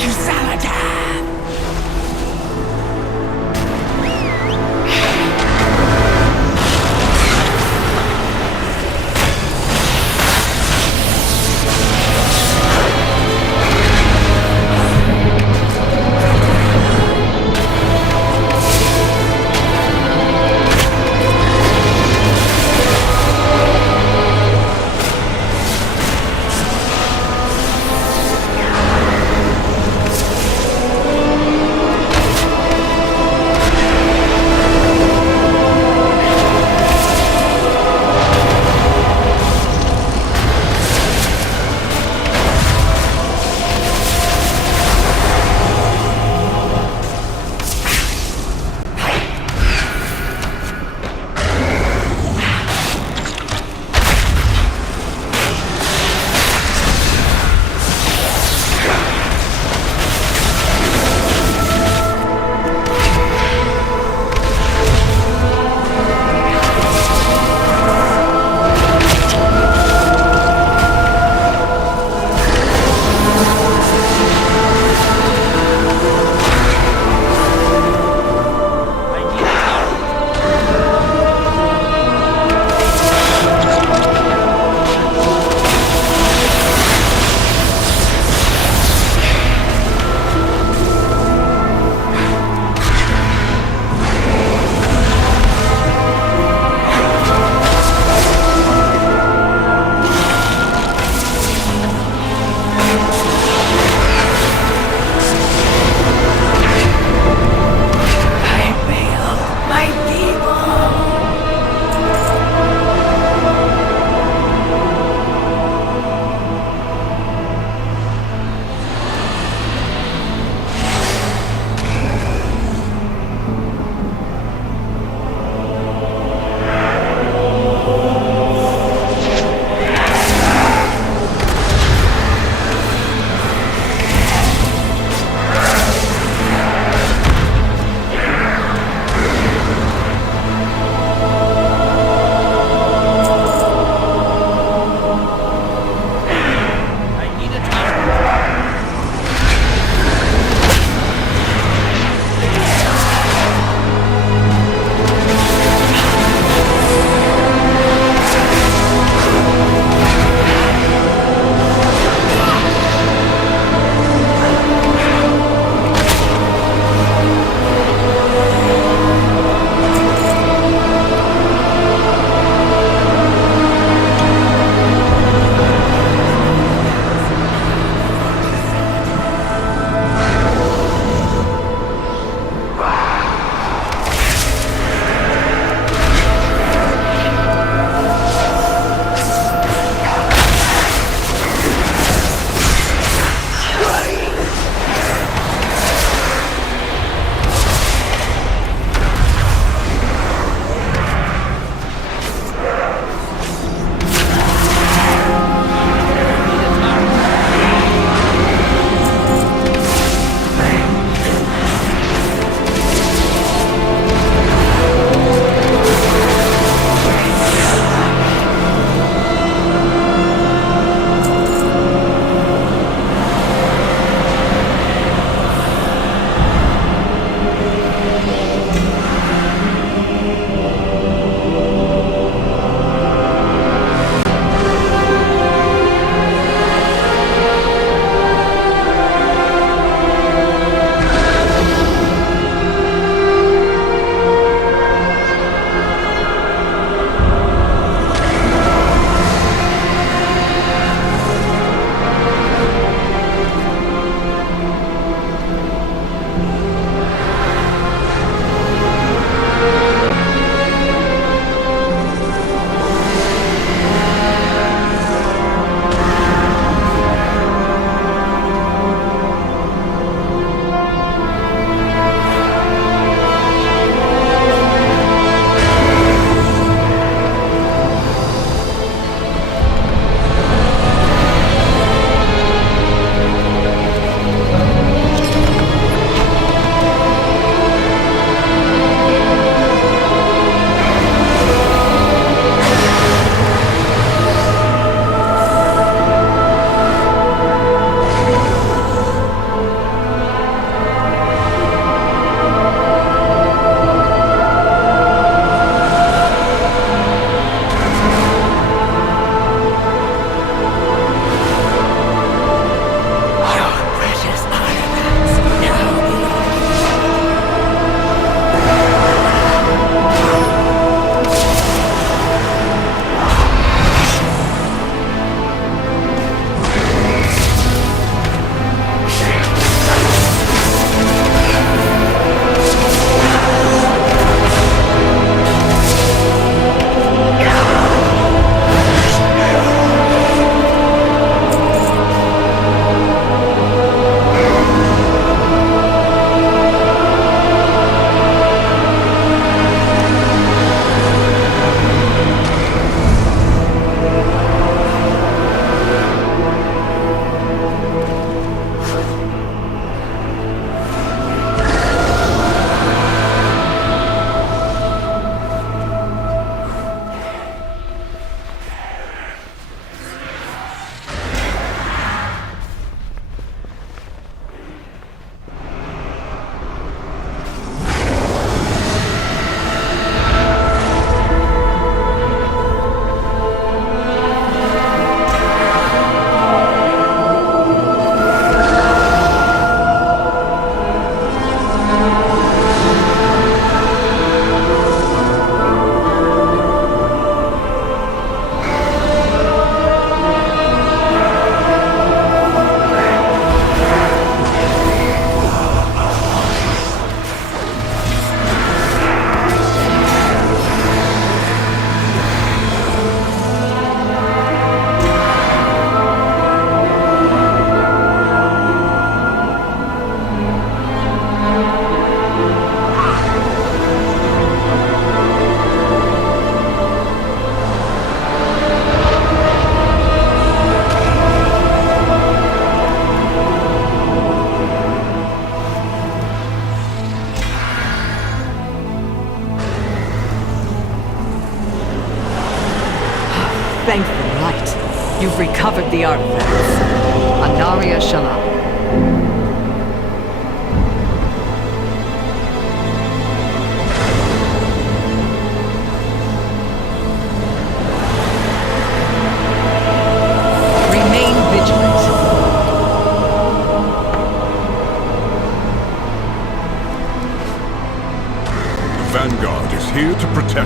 to Saladin!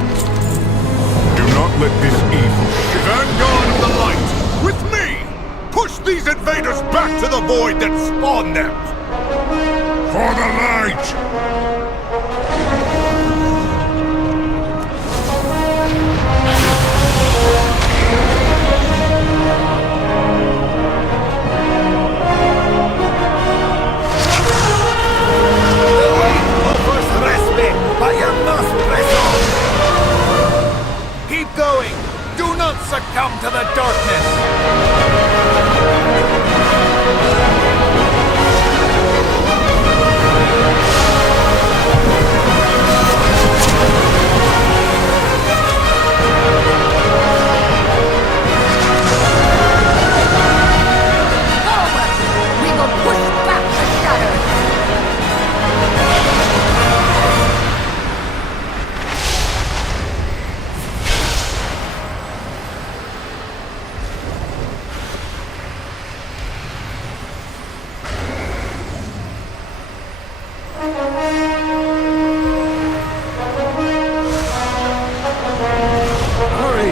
Do not let this evil Vanguard of the Light! With me! Push these invaders back to the void that spawned them! For the light! But you must press on! Keep going! Do not succumb to the darkness! Forward! We will push back the shadows!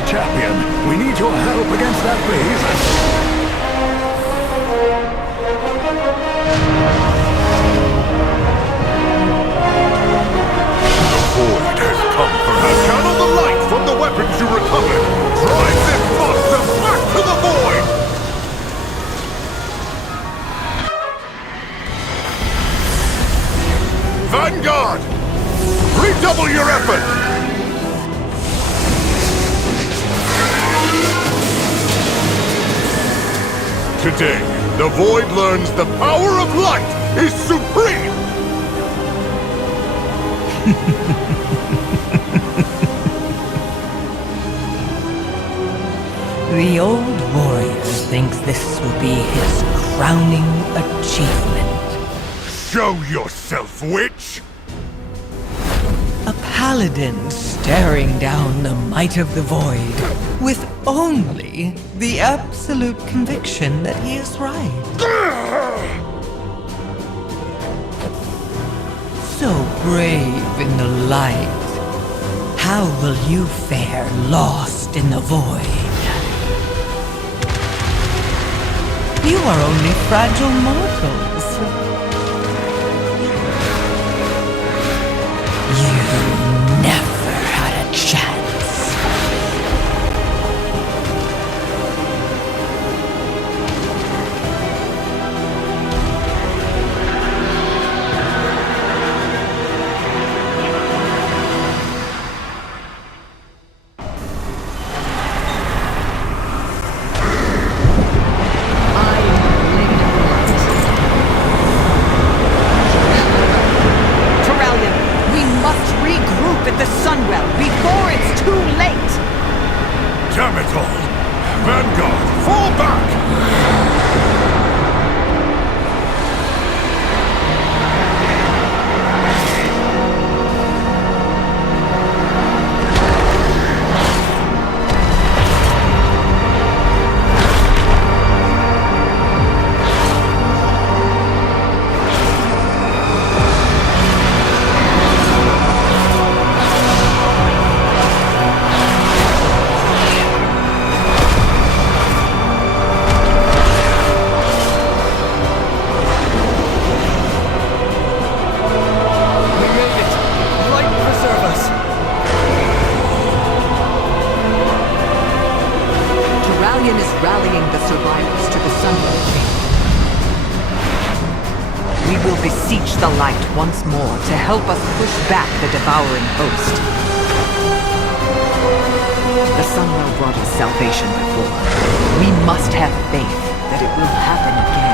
Champion, we need your help against that behemoth. The void has come for us. Channel the light from the weapons you recovered. Drive this monster back to the void! Vanguard! Redouble your effort! Today, the Void learns the power of light is supreme! The old warrior thinks this will be his crowning achievement. Show yourself, witch! A paladin staring down the might of the void, with only the absolute conviction that he is right. So brave in the light, how will you fare lost in the void? You are only fragile mortals. You never had a chance. Damn it all! Vanguard, fall back! rallying the survivors to the Sunwell Chamber. We will beseech the light once more to help us push back the devouring host. The Sunwell brought us salvation before. We must have faith that it will happen again.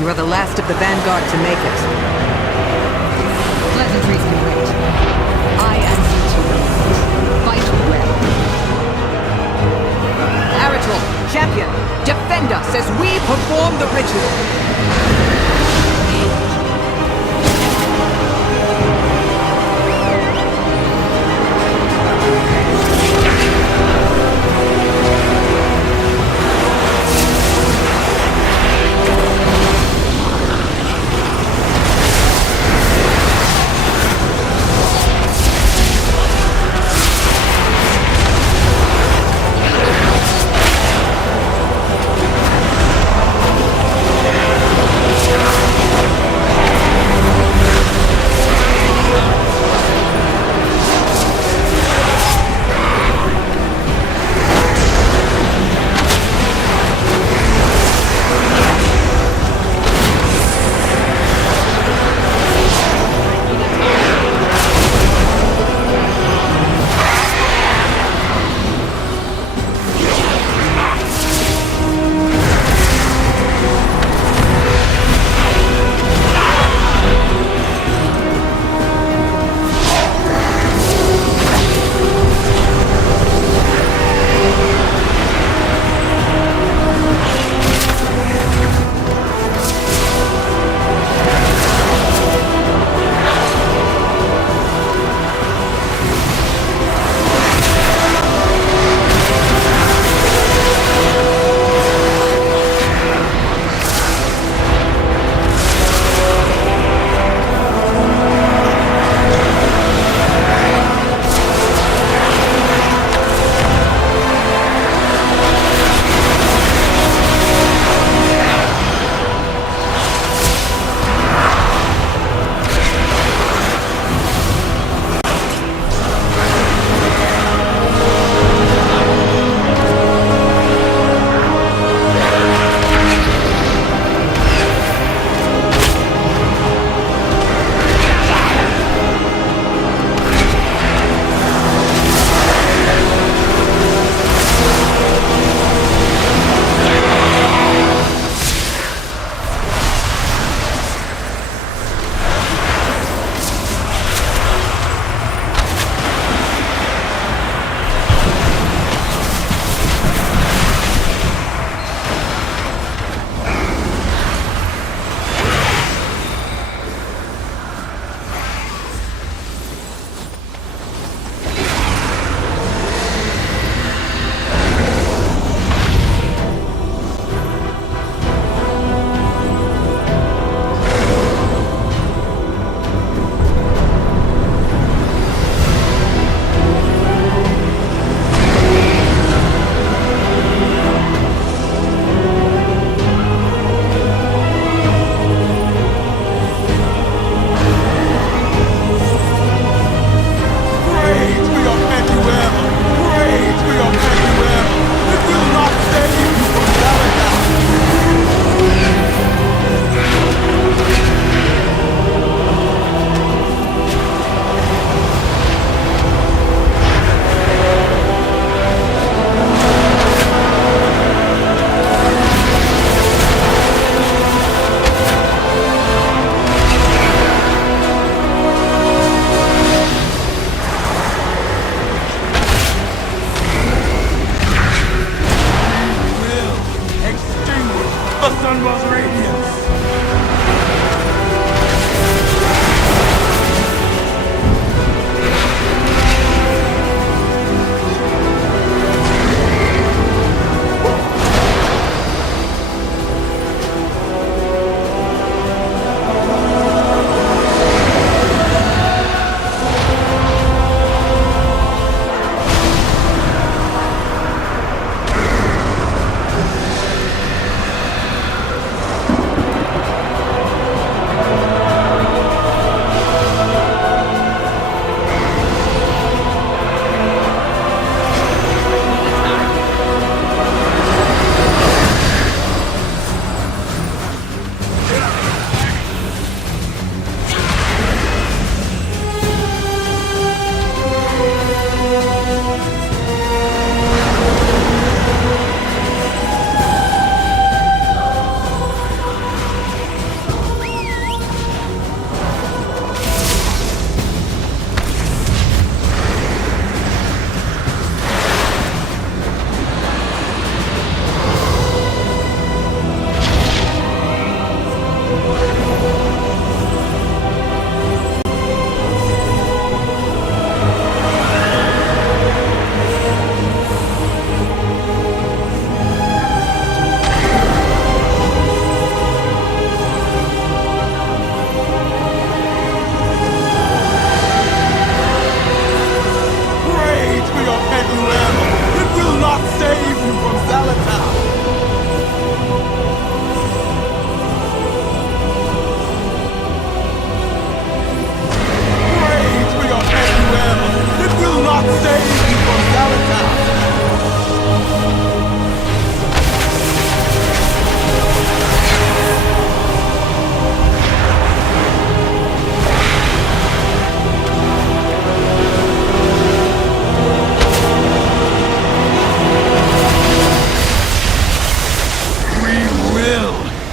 You are the last of the Vanguard to make it. Pleasantries can wait. I answer to the light. Fight well. Aratul, champion, defend us as we perform the ritual. the Sunwell's radiance!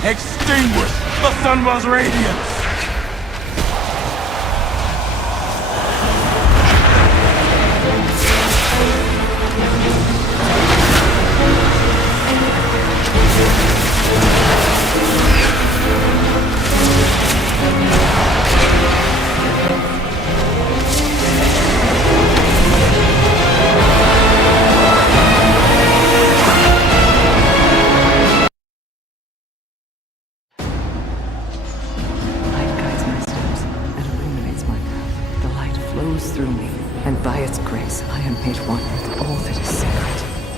Extinguish the Sunwell's radiance!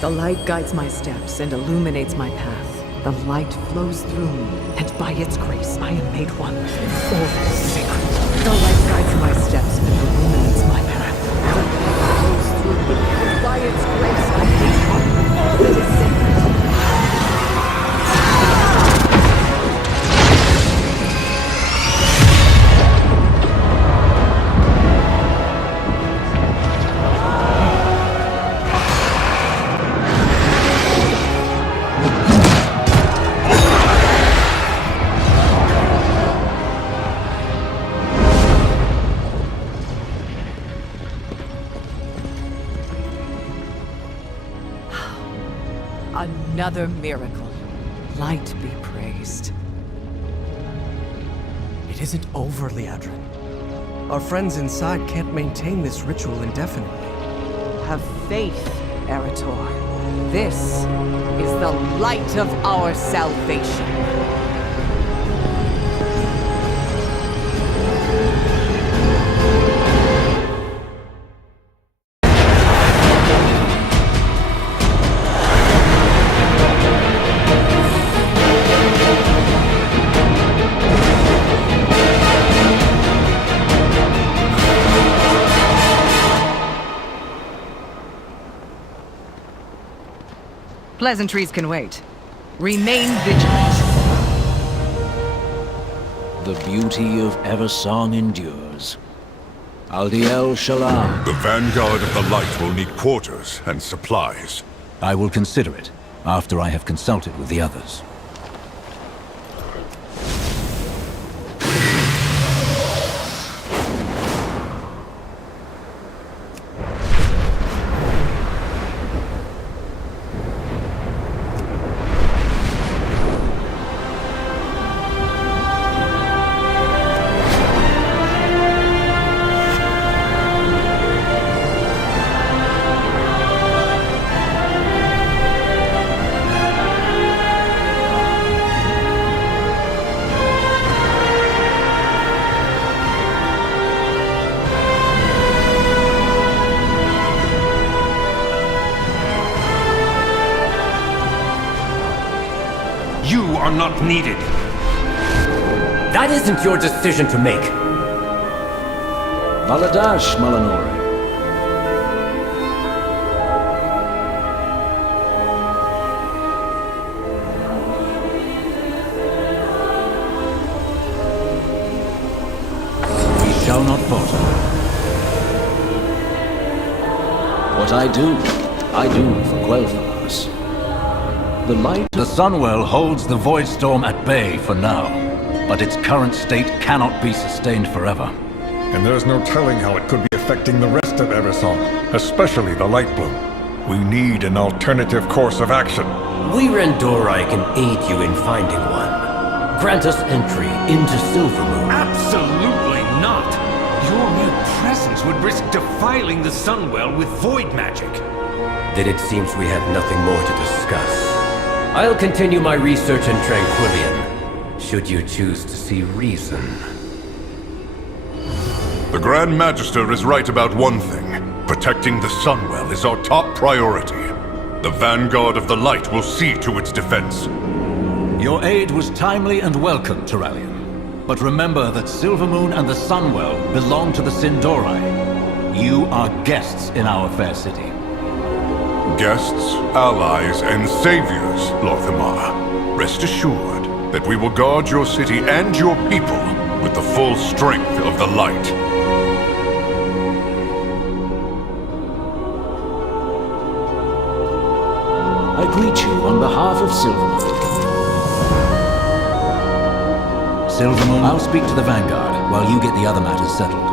The light guides my steps and illuminates my path. The light flows through me, and by its grace I am made one with all that is sacred. The light guides my steps and illuminates my path. The light flows through me, and by its grace I am made one with all that is sacred. Another miracle. Light be praised. It isn't over, Liadrin. Our friends inside can't maintain this ritual indefinitely. Have faith, Eretor. This is the light of our salvation. Pleasantries can wait. Remain vigilant. The beauty of Eversong endures. Aldiel Shalam. The vanguard of the light will need quarters and supplies. I will consider it after I have consulted with the others. You are not needed. That isn't your decision to make. Baladash, Malanore. We shall not falter. What I do for Guelphars. The light... The Sunwell holds the Void Storm at bay for now, but its current state cannot be sustained forever. And there's no telling how it could be affecting the rest of Eversong, especially the Light Bloom. We need an alternative course of action. We Rendorai can aid you in finding one. Grant us entry into Silvermoon. Absolutely not! Your mere presence would risk defiling the Sunwell with void magic. Then it seems we have nothing more to discuss. I'll continue my research in Tranquillion, should you choose to see reason. The Grand Magister is right about one thing. Protecting the Sunwell is our top priority. The Vanguard of the Light will see to its defense. Your aid was timely and welcome, Terralion. But remember that Silvermoon and the Sunwell belong to the Sindorai. You are guests in our fair city. Guests, allies, and saviors, Lorthamar. Rest assured that we will guard your city and your people with the full strength of the light. I greet you on behalf of Silvermoon. Silvermoon, I'll speak to the Vanguard while you get the other matters settled.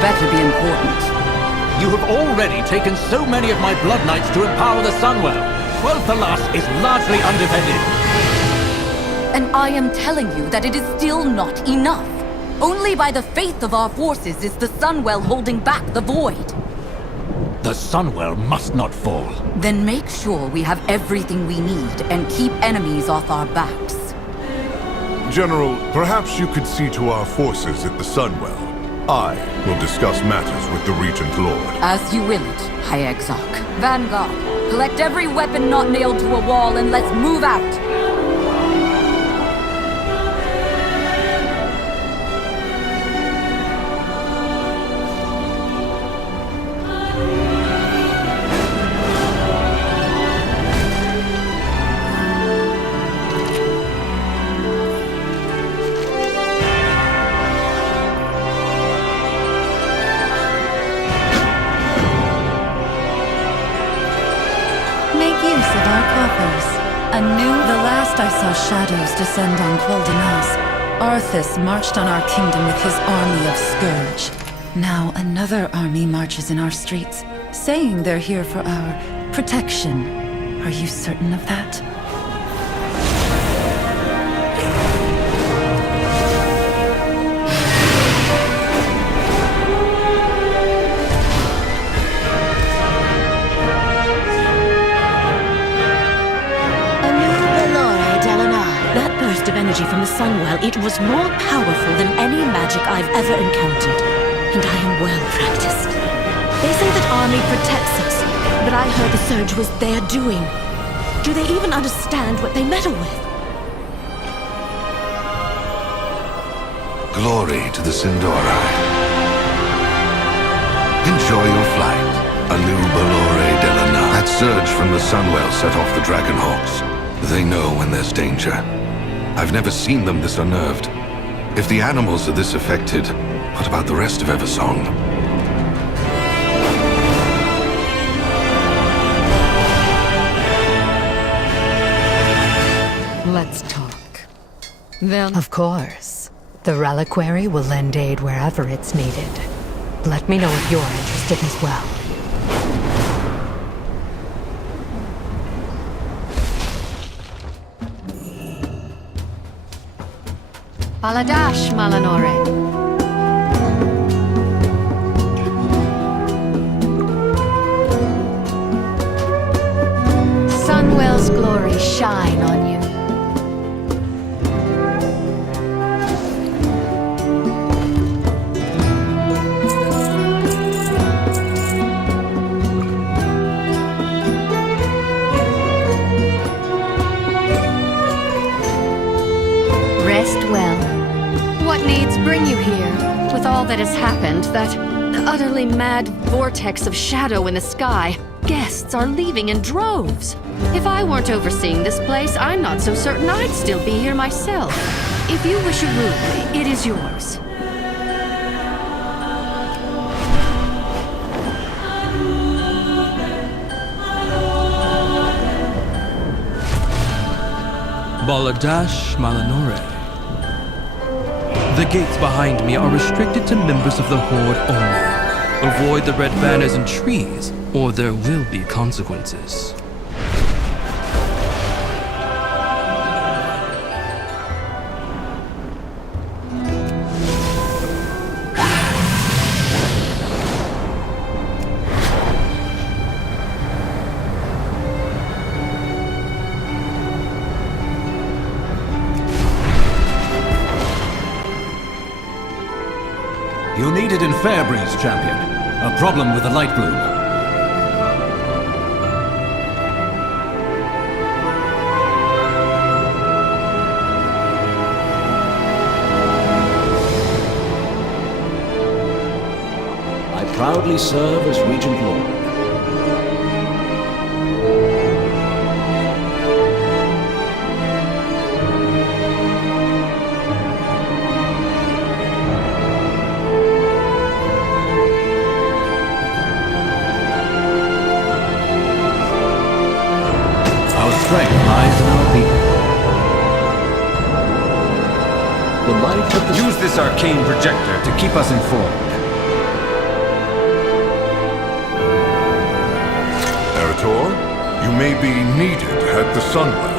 Better be important. You have already taken so many of my Blood Knights to empower the Sunwell. Guelphalas is largely undefended. And I am telling you that it is still not enough. Only by the faith of our forces is the Sunwell holding back the Void. The Sunwell must not fall. Then make sure we have everything we need and keep enemies off our backs. General, perhaps you could see to our forces at the Sunwell. I will discuss matters with the Regent Lord. As you will it, High Exarch. Vanguard, collect every weapon not nailed to a wall and let's move out! The last I saw shadows descend on Quildanas, Arthas marched on our kingdom with his army of Scourge. Now another army marches in our streets, saying they're here for our protection. Are you certain of that? Of energy from the Sunwell, it was more powerful than any magic I've ever encountered. And I am well practiced. They say that army protects us, but I heard the surge was their doing. Do they even understand what they meddle with? Glory to the Sindorai. Enjoy your flight, Anu Balore Delana. That surge from the Sunwell set off the Dragonhawks. They know when there's danger. I've never seen them this unnerved. If the animals are this affected, what about the rest of Eversong? Then... Of course. The reliquary will lend aid wherever it's needed. Let me know if you're interested as well. Baladash, Malanore. Sunwell's glory shine on you. Rest well. What needs bring you here? With all that has happened, that utterly mad vortex of shadow in the sky, guests are leaving in droves. If I weren't overseeing this place, I'm not so certain I'd still be here myself. If you wish a room, it is yours. Baladash Malanore. The gates behind me are restricted to members of the Horde only. Avoid the red banners and trees, or there will be consequences. You're needed in Fairbreeze, champion. A problem with the light bloom. I proudly serve as Regent Lord. Strength lies in our people. The light of the... Use this arcane projector to keep us informed. Erator, you may be needed at the Sunwell.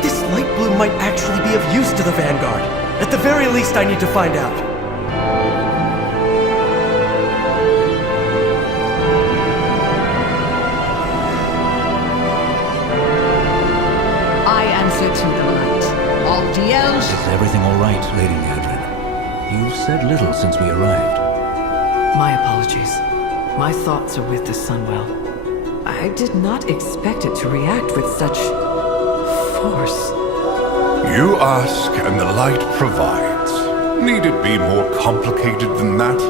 This light bloom might actually be of use to the Vanguard. At the very least, I need to find out. To the light. All DLs. Is everything all right, Lady Liadrin? You've said little since we arrived. My apologies. My thoughts are with the Sunwell. I did not expect it to react with such force. You ask, and the light provides. Need it be more complicated than that?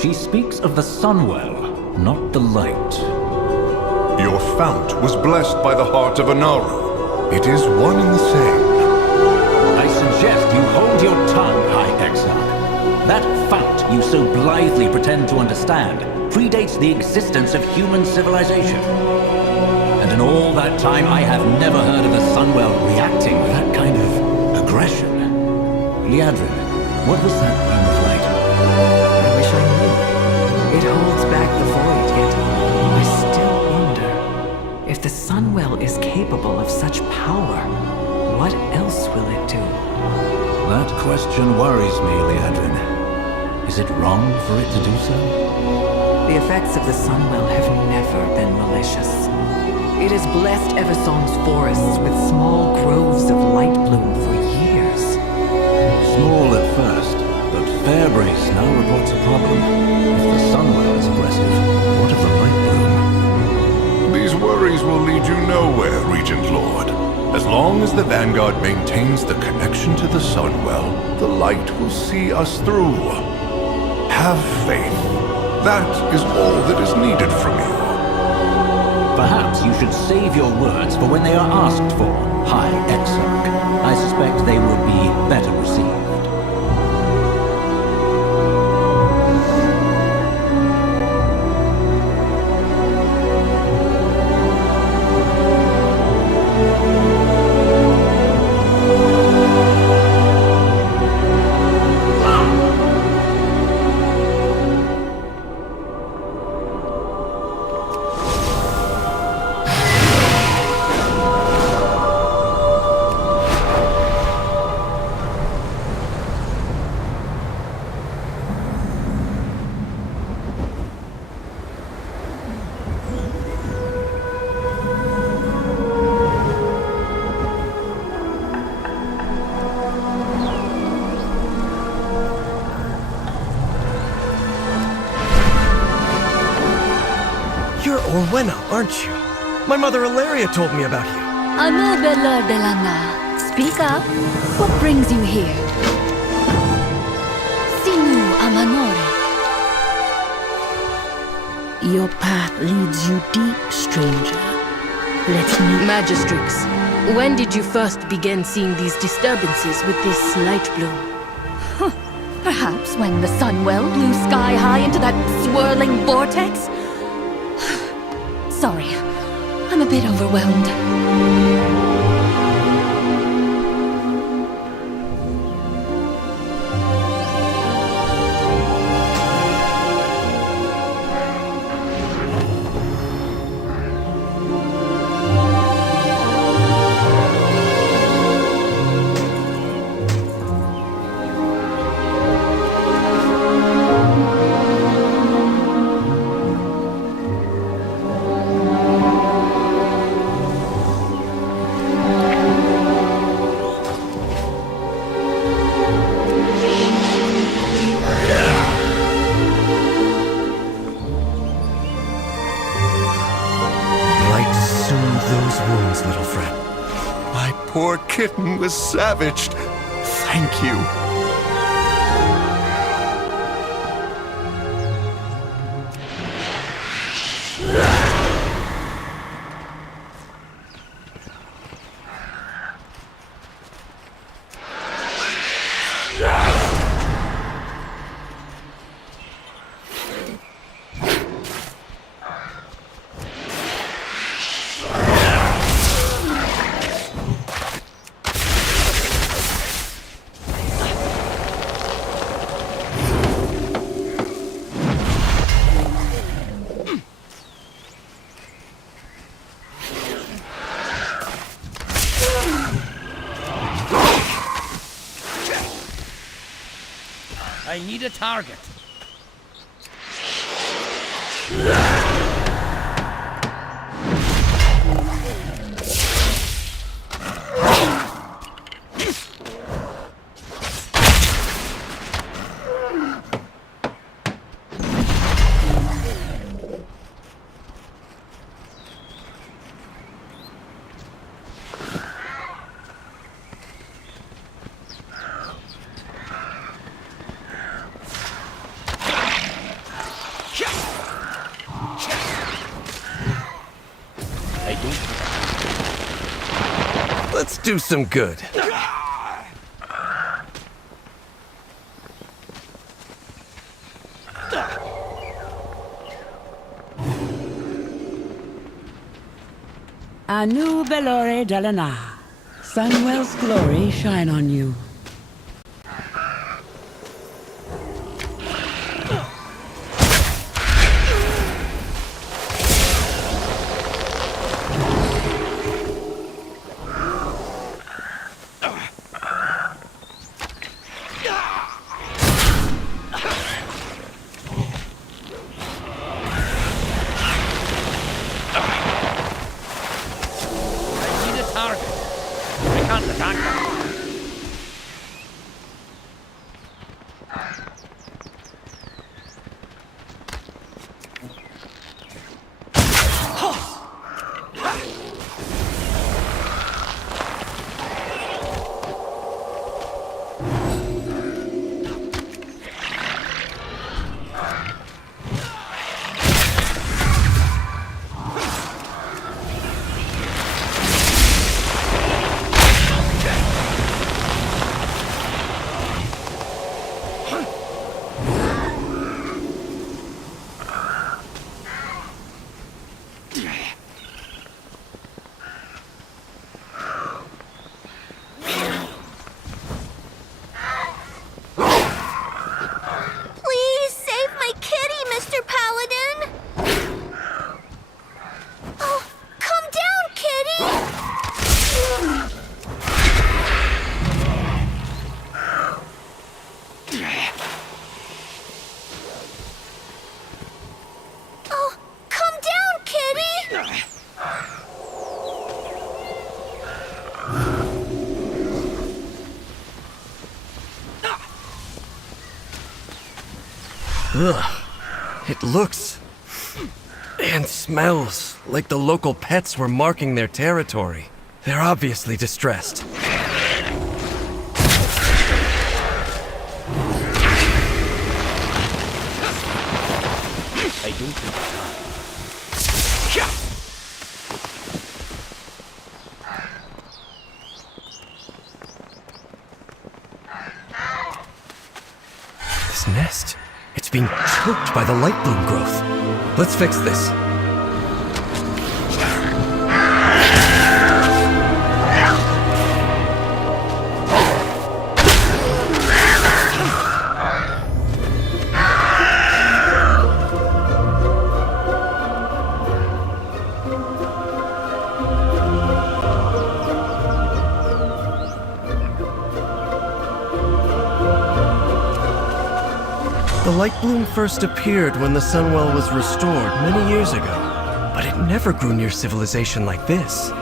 She speaks of the Sunwell, not the light. Your fount was blessed by the heart of Anaru. It is one and the same. I suggest you hold your tongue, High Exarch. That fount you so blithely pretend to understand predates the existence of human civilization. And in all that time, I have never heard of the Sunwell reacting with that kind of aggression. Liadrin, what was that beam of light? I wish I knew. It holds back the void, yet I still wonder if the Sunwell is capable of such power. What else will it do? That question worries me, Liadrin. Is it wrong for it to do so? The effects of the Sunwell have never been malicious. It has blessed Eversong's forests with small groves of light bloom for years. Small at first, but Fairbreeze now reports a problem. If the Sunwell is aggressive, what of the light bloom? These worries will lead you nowhere, Regent Lord. As long as the Vanguard maintains the connection to the Sunwell, the light will see us through. Have faith. That is all that is needed from you. Perhaps you should save your words for when they are asked for, High Exarch. I suspect they would be better received. Bueno, aren't you? My mother Ilaria told me about you. Anu Bella Delana. Speak up. What brings you here? Sinu Amanore. Your path leads you deep, stranger. Let's meet. Magistrix, when did you first begin seeing these disturbances with this light bloom? Perhaps when the Sunwell blew sky high into that swirling vortex? Sorry, I'm a bit overwhelmed. Little friend. My poor kitten was savaged. Thank you. I need a target. Let's do some good. Anu Belore Delana. Sunwell's glory shine on you. Ugh. It looks... And smells like the local pets were marking their territory. They're obviously distressed. I don't think This nest, it's being choked by the light bloom growth. Let's fix this. The light bloom first appeared when the Sunwell was restored many years ago, but it never grew near civilization like this.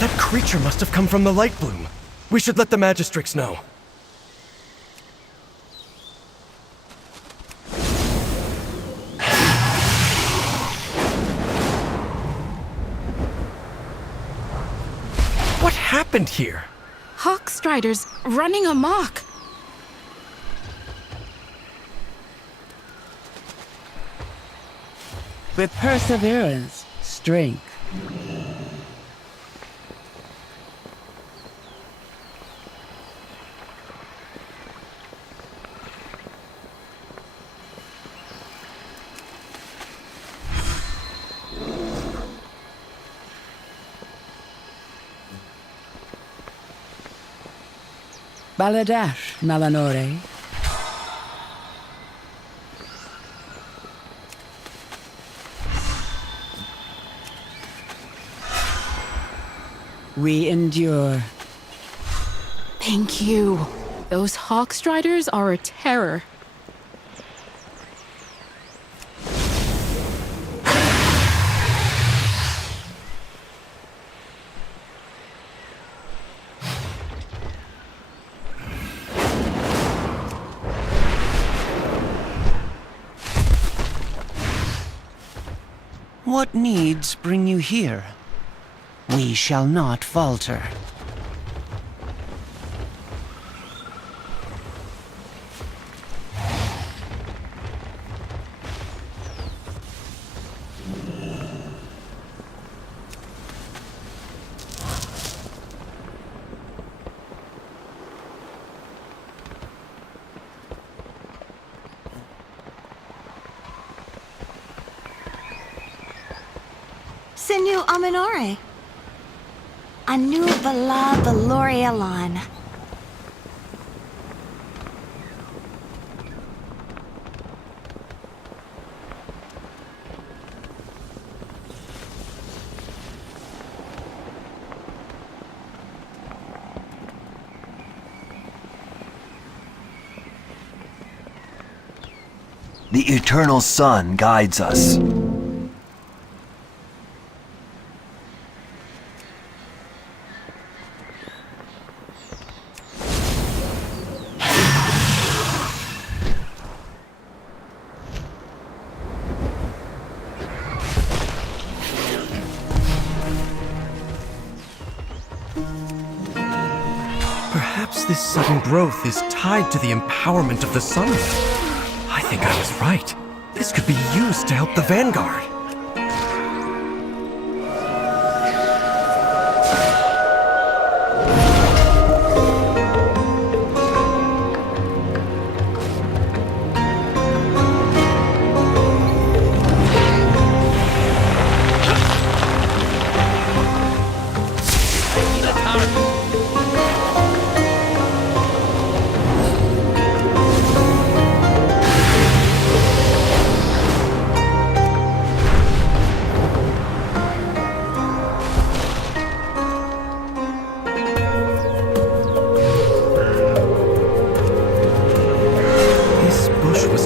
That creature must have come from the light bloom. We should let the Magistrix know. What happened here? Hawkstriders running amok. With perseverance, strength. Baladash, Malanore. We endure. Thank you. Those Hawkstriders are a terror. What needs bring you here? We shall not falter. Sinu Aminore. Anu Bala Valorialan. The eternal sun guides us. Perhaps this sudden growth is tied to the empowerment of the Sunwell. I think I was right. This could be used to help the Vanguard.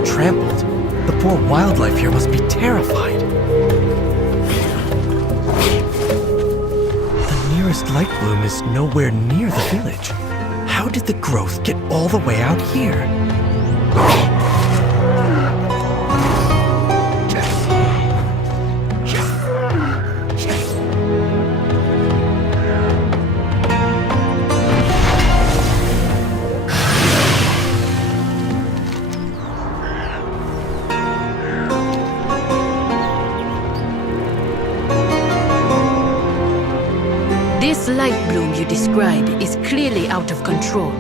Trampled. The poor wildlife here must be terrified. The nearest light bloom is nowhere near the village. How did the growth get all the way out here? This light bloom you describe is clearly out of control.